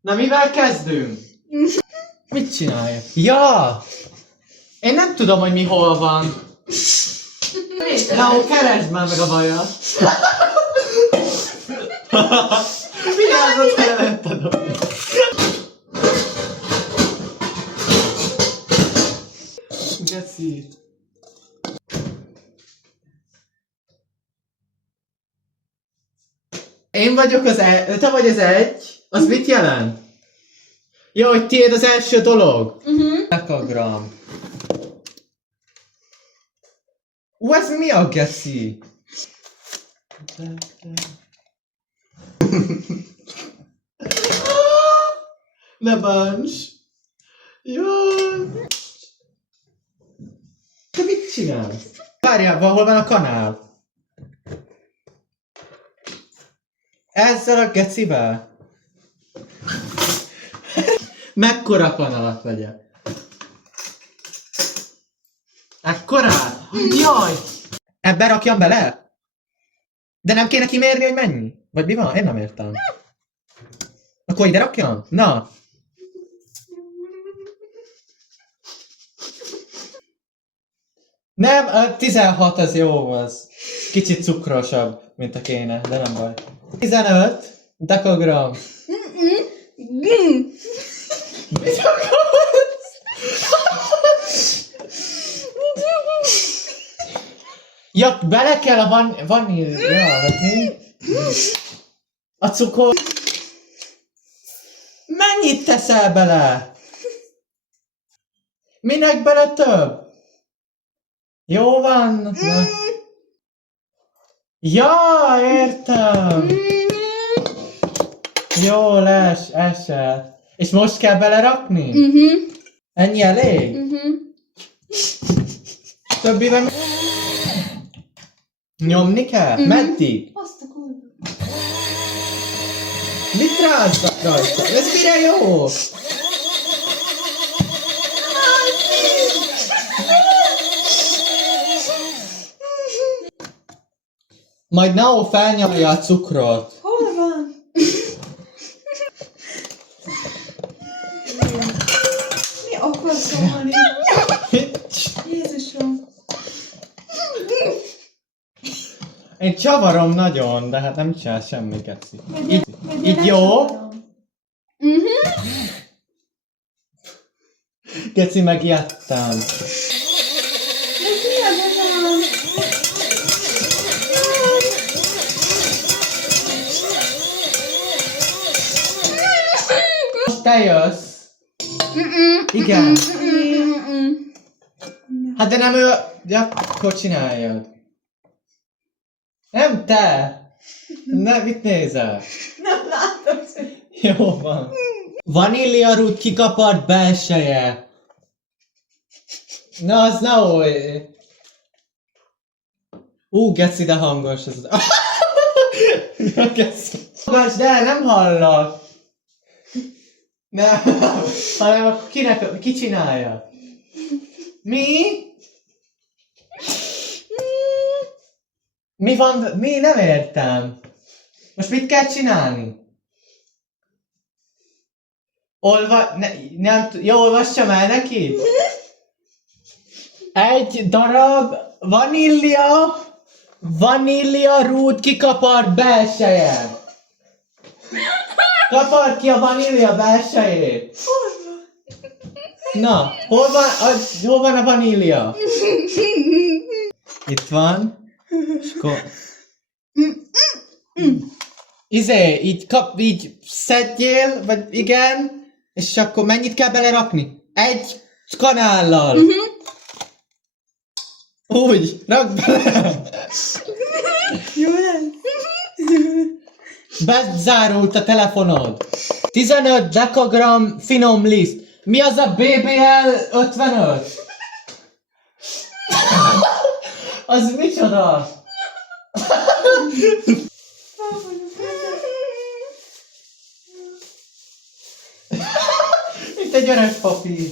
Na mivel kezdünk? Mit csinálja? Ja! Én nem tudom, hogy mi hol van. Na, keresd már meg a bajat. Vigyázzat, hogy nem tudom. Geci. Én vagyok az te vagy az egy. Az mit jelent? Ja, hogy tiéd az első dolog? Dekagram. Ez mi a geci? Ne bánts! Jaj! Te mit csinálsz? Várjál, hol van a kanál? Ezzel a gecivel? Mekkora kanalat vegyek? Ekkorát? Jaj! Ebbe rakjam bele? De nem kéne kimérni, hogy mennyi? Vagy mi van? Én nem értem. Akkor ide rakjam? Na! Nem, 16 az jó, az kicsit cukrosabb, mint a kéne, de nem baj. 15 dekagram. Mit akarsz? Ja, bele kell a vanília, vagy mi? A cukor... Mennyit teszel bele? Minek bele több? Jó van. Na. Ja, értem. Jó lesz, esett. És most kell belerakni? Ennyi elég? Többivel... Nyomni kell? Meddig? Azt a kurva. Mit rázzak rajta? Ez mire jó? Majd Nao felnyalja a cukrot. Hol van? Mi akarsz szólni? Jézusom. Én csavarom nagyon, de hát nem csinál semmi, geci. Így jó? Geci, megijedtem. Ez mi a bezám? Most te jössz. Igen. Hát de nem ő... Ja, akkor csináljad. Nem te. Ne, mit nézel? Nem látom. Jó van. Vanília rút kikapart belseje. Na, az ne oly. Geci, de hangos ez. Geci. Hallgass, de nem hallak. Nem, hanem akkor ki csinálja? Mi? Mi van? Mi? Nem értem. Most mit kell csinálni? Jó, olvassam el neki? Egy darab vanília rút kikapart belseje. Kapar ki a vanília belsejét. Na, hol van a vanília? Itt van. És akkor... így szedjél, vagy igen, és akkor mennyit kell belerakni? Egy kanállal. Úgy, rak bele. Jó lesz. Bezárult a telefonod. 15 dekagram finom liszt. Mi az a BBL 55? Az micsoda? Mint egy öreg papír.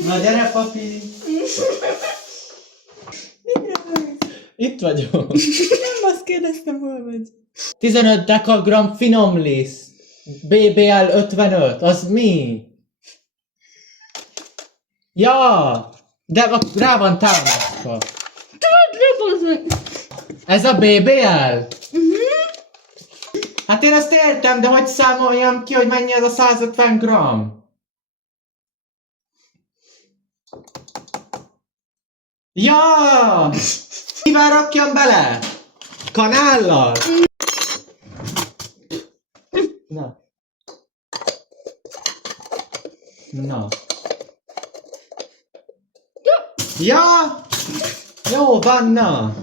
Na gyere, papi. Itt vagyok. Nem azt kérdeztem, hol vagy. 15 dekagram finom liszt. BBL 55, az mi? Ja, de rá van támasztva. Ez a BBL? Hát én azt értem, de hogy számoljam ki, hogy mennyi ez a 150 gram? Ja! Mivel rakjam bele? Kanállal? Na. Na. Ja! Jó, van, na.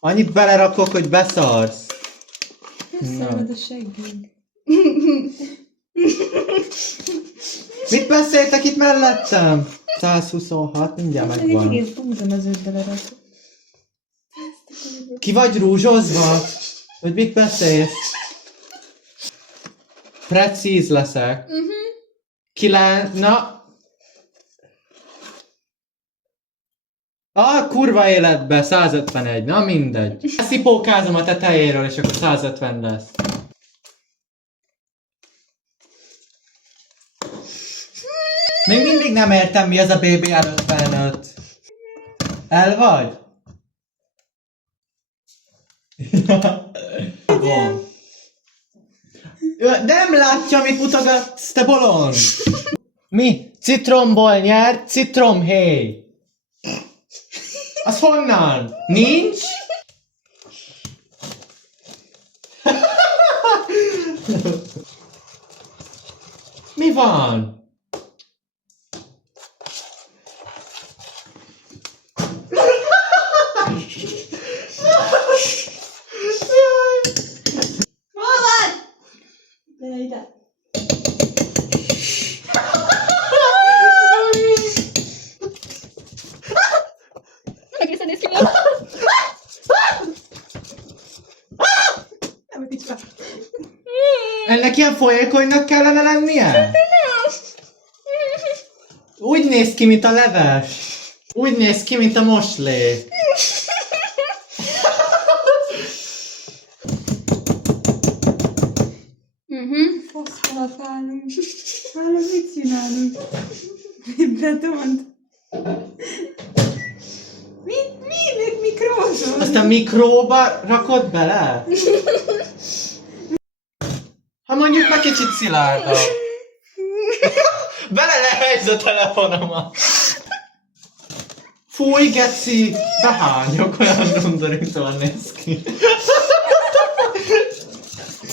Annyit belerakok, hogy beszarsz. Szalad a segged. Mit beszéltek itt mellettem? 126, mindjárt Egy megvan. egész búzamezőt belerakok. Ki vagy rúzsozva? Hogy mit beszélsz? Precíz leszek. Na. Kurva életbe, 151, na mindegy. Szipókázom a tetejéről, és akkor 150 lesz. Még mindig nem értem, mi az a BBL 55. El vagy? Van. Nem látja, mit mutogatsz, te bolond! Mi? Citromból nyert citromhéj. Az honnan? Nincs? Mi van? Hol van? Gyere ide. Egészen néz ki. Nem, picsa. Ennek ilyen folyékonynak kellene lennie? Úgy néz ki, mint a leves. Úgy néz ki, mint a moslé. Foszfalafálunk. Hálom, mit csinálunk? Betont. Mit mikrózol? Azt a mikróba rakod bele? Ha mondjuk meg kicsit szilárdabb. Bele lehelyez a telefonomat. Fúj, geci! Behányok, olyan undorítóan néz ki.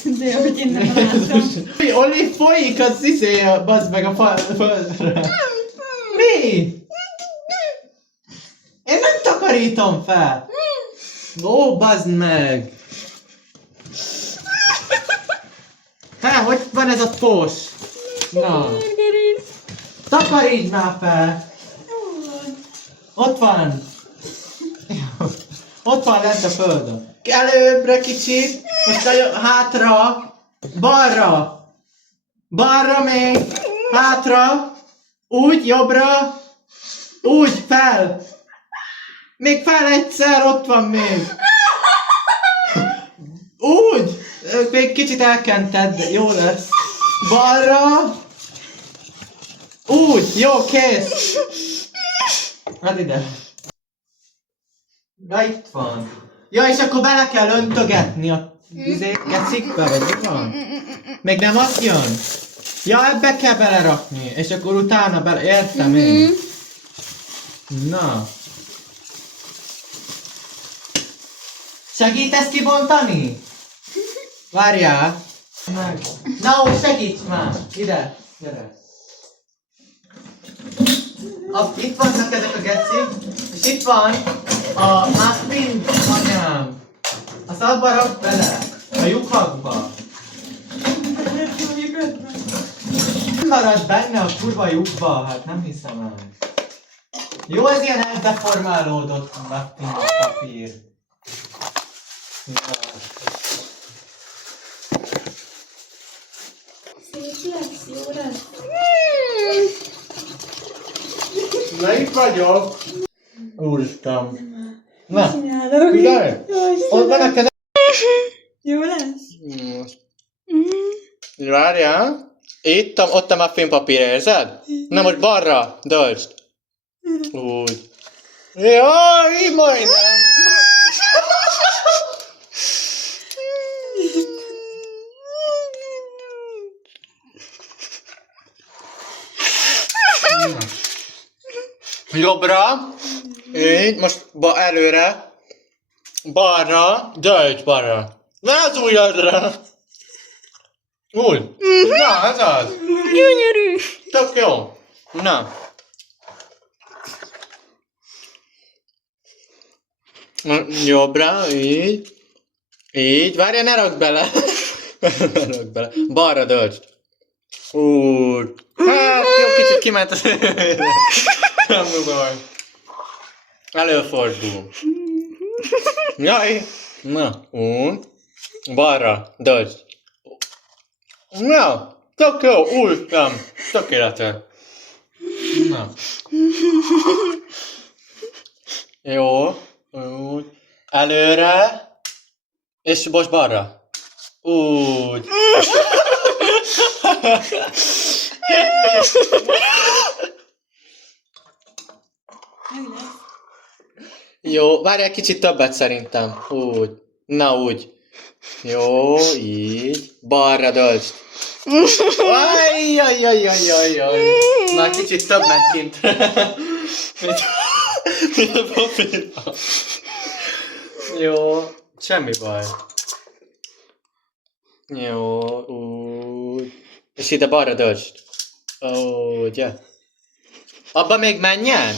De hogy én nem látom. Oli, folyik az bazd meg a földre. Mi? Én nem takarítom fel. Ó, bazd meg. Hogy van ez a pos? Na. Takarítsd már fel. Ott van. Ott van lent a földön. Előbbre kicsit. Most hátra. Balra. Balra még. Hátra. Úgy, jobbra. Úgy, fel. Még fel egyszer, ott van még. Úgy. Még kicsit elkented, jó lesz. Balra. Úgy, jó, kész. Hát ide. Na itt van. Ja, és akkor bele kell öntögetni a gecikbe, vagy mi van? Még nem az jön? Ja, ebbe kell belerakni, és akkor utána bele... Értem én. Na. Segítesz kibontani? Várjál. Meg. Na, ó, segíts már. Ide. Gyere. Itt vannak ezek a gecik, és itt van a muffin anyám. Azt abba rakd bele, a lyukakba. Nem marad benne a kurva lyukba, hát nem hiszem el. Jó, ez ilyen eldeformálódott muffin papír. Szép lesz, jó lesz. Na itt vagyok. Úristen. Na, Csinálok. figyelj! Jó, Ott van a Istenem. kezed. Jó lesz? Várjál. Itt, ott a muffinpapír, érzed? Na most balra, döltsd. Úgy. Jaj, majdnem. Jobbra. Így, most előre. Balra, döltsd balra. Ne az ujjadra. Úgy. Na, ez az. Gyönyörű. Tök jó. Na. Jobbra, így. Így. Várjál, ne rakd bele. Ne rakd bele. Balra döltsd. Úgy. Hát, jó, kicsit kiment az nem baj. Előfordul. Jaj. Na, úgy. Balra döltsd. Na, tök jó, úgy, nem. Tökéletes. Na. Jó. Úgy. Előre. És most balra. Úgy. Meg lesz. Jó, várj egy kicsit többet szerintem. Úgy. Na úgy. Jó, így. Balra döltsd. Ajjajjajjajjaj. Már kicsit több ment kint. Mint a papírban. Jó, semmi baj. Jó, úgy. És ide balra döltsd. Ugye? Abba még menjen?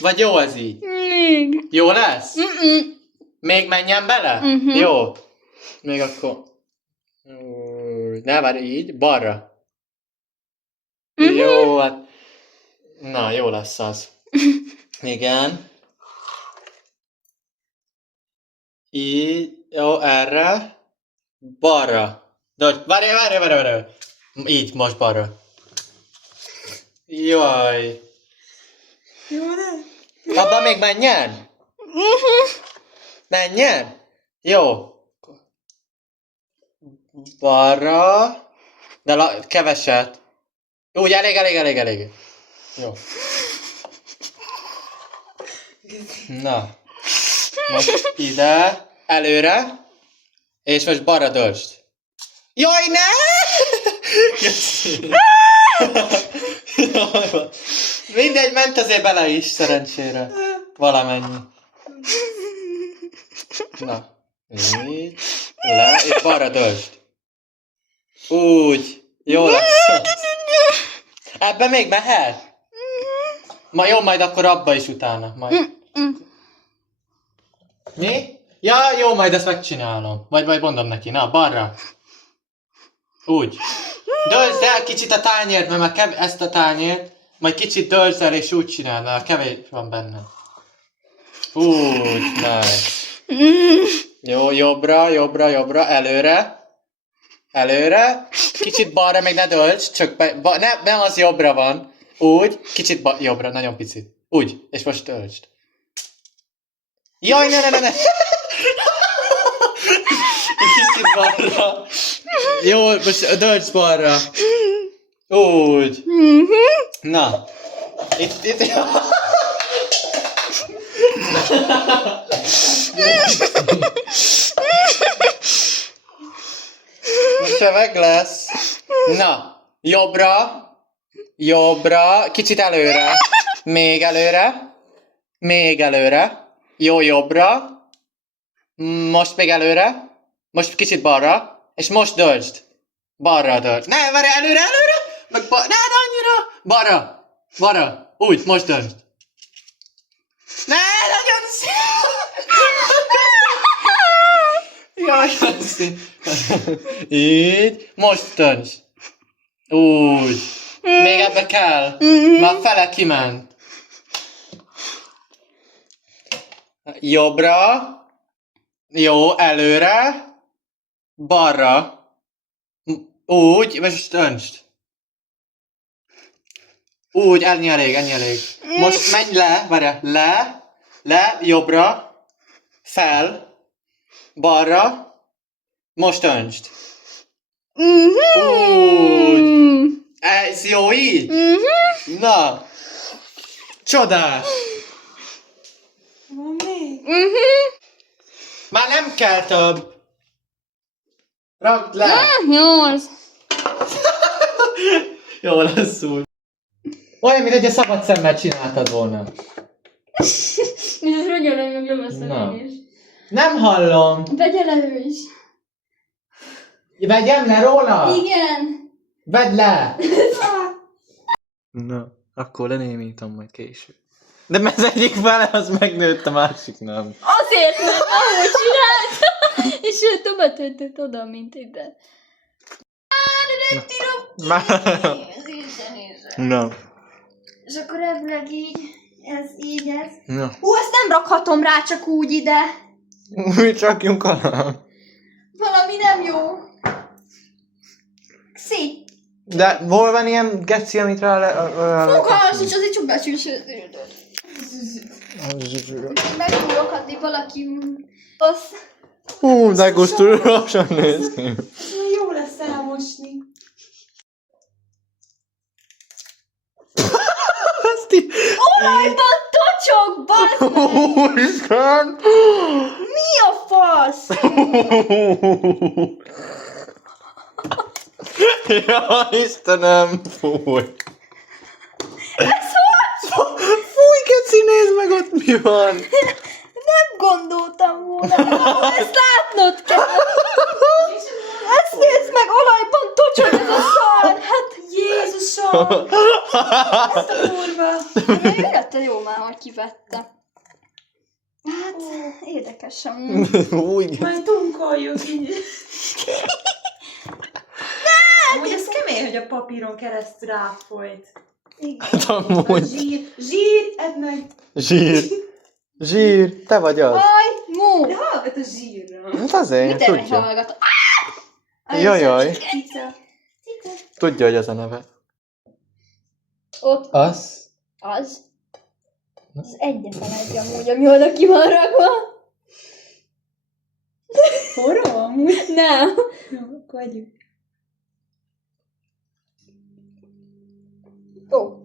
Vagy jó ez így? Még. Jó lesz? Még menjen bele? Jó. Még akkor... Ne, várj, így, balra. Jó, hát... Na, jó lesz az. Igen. Így, jó, erre. Balra. Várj. Így, most balra. Jaj. Jó lesz? Abba még menjen? Menjen? Jó. Balra. De keveset. Úgy, elég. Jó. Na. Most ide. Előre. És most balra döltsd. Jaj, ne! Mindegy, ment azért bele is, szerencsére. Valamennyi. Na. Így. Le, és balra döltsd. Úgy. Jó lesz. Ebbe még mehet? Jó, majd akkor abba is utána. Majd. Mi? Ja, jó, majd ezt megcsinálom. Vagy mondom neki. Na, balra. Úgy. Döltsd el kicsit a tányért, mert már ezt a tányért, majd kicsit döltsd el és úgy csinál, mert kevés van benne. Úgy, nice. Jó, jobbra, előre, kicsit balra, még ne döltsd, csak nem az jobbra van. Úgy, kicsit jobbra, nagyon picit. Úgy, és most döltsd. Jaj, ne! Kicsit balra. Jó, most döltsd balra. Úgy. Na. Itt. Most se meg lesz. Na. Jobbra. Kicsit előre. Még előre. Jó, jobbra. Most még előre. Most kicsit balra. És most döltsd. Balra döltsd. Ne, várj, előre. Meg ne annyira. Balra. Úgy, most döltsd. Ne, nagyon Jaj, így. Most döntsd. Úgy. Még ebbe kell. Már fele kiment. Jobbra. Jó, előre. Balra. Úgy, most döntsd. Úgy, ennyi elég. Most menj le, várjál, le. Le, jobbra, fel, balra, most öntsd. Úgy. Ez jó így? Na. Csodás. Van még? Már nem kell több. Rakd le. Jó az. Jó lesz úgy. Olyan, mint hogy a szabad szemmel csináltad volna. És ez rögyölöm, meg löveszem Na. én is. Nem hallom. Vegyél elő is. Vegyem le róla? Igen. Vedd le. Na, akkor lenémítom majd később. De mert az egyik fele az megnőtt, a másik nem. Azért, mert ahogy csináltam, és ő többet öntött oda, mint ide. De nem tudom. Ez Isten nézze. Na. És akkor ebből így, ez így, ez. Na. Ezt nem rakhatom rá csak úgy ide. Mit rakjunk alá? Valami nem jó. Szí. De hol van ilyen geci, amit rá Fogalmas, és azért csak becsülsődődöd. Meg tudok adni valaki. Azt. Hú, de gusztusosan néz ki. Jó lesz elmosni. Azt így... Olajban tocsog, bazd meg! Úristen! Mi a fasz? Ja, Istenem, fúj! Ez hogy? Fúj, Geci, nézd meg ott mi van! Nem gondoltam volna, ezt látnod kell. Ezt nézd meg, olajban tocsog ez a szar. Hát Jézusom! Ezt a kurva! jött a jó már, hogy kivette. Hát, érdekes amúgy. Fúj, Geci. Majd tunkoljuk így. Amúgy ez kemény, hogy a papíron keresztül ráfolyt. Hát amúgy. Zsír, edd meg! Zsír. Zsír, te vagy az. Aj, mú. De hallgat a zsírra. Hát azért, Mit erre tudja. hallgatom? Jajjaj. Cica. Tudja, hogy az a neve. Ott Az? az. Az egyetlen egy amúgy, ami oda ki van rakva. Forró amúgy? Nem. Jó, akkor adjuk. Ó.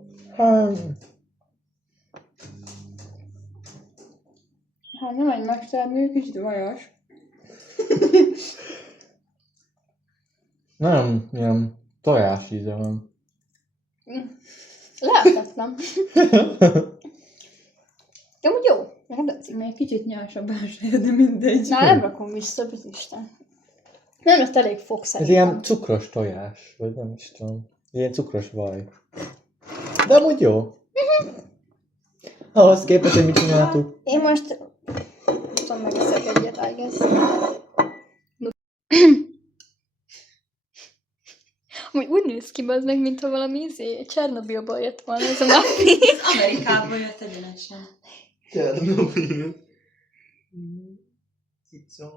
Hát nem egy megszermű, kicsit vajas. Nem, ilyen tojás íze van. Lehetetlen. De úgy jó. Nekem tetszik. Még kicsit nyásabb ásálja, de mindegy. Na, nem rakom vissza, bizisten. Nem lett elég fog Ez szerintem. ilyen cukros tojás, vagy nem is tudom. Ilyen cukros vaj. De amúgy jó. Ahhoz képest, hogy mit csináltuk. Én most... Tudom, megeszek egyet, I guess. Amúgy úgy néz ki, bazd meg, mintha valami Csernobilból jött volna ez a muffin. Amerikából jött egyenesen. Csernobil. Cica.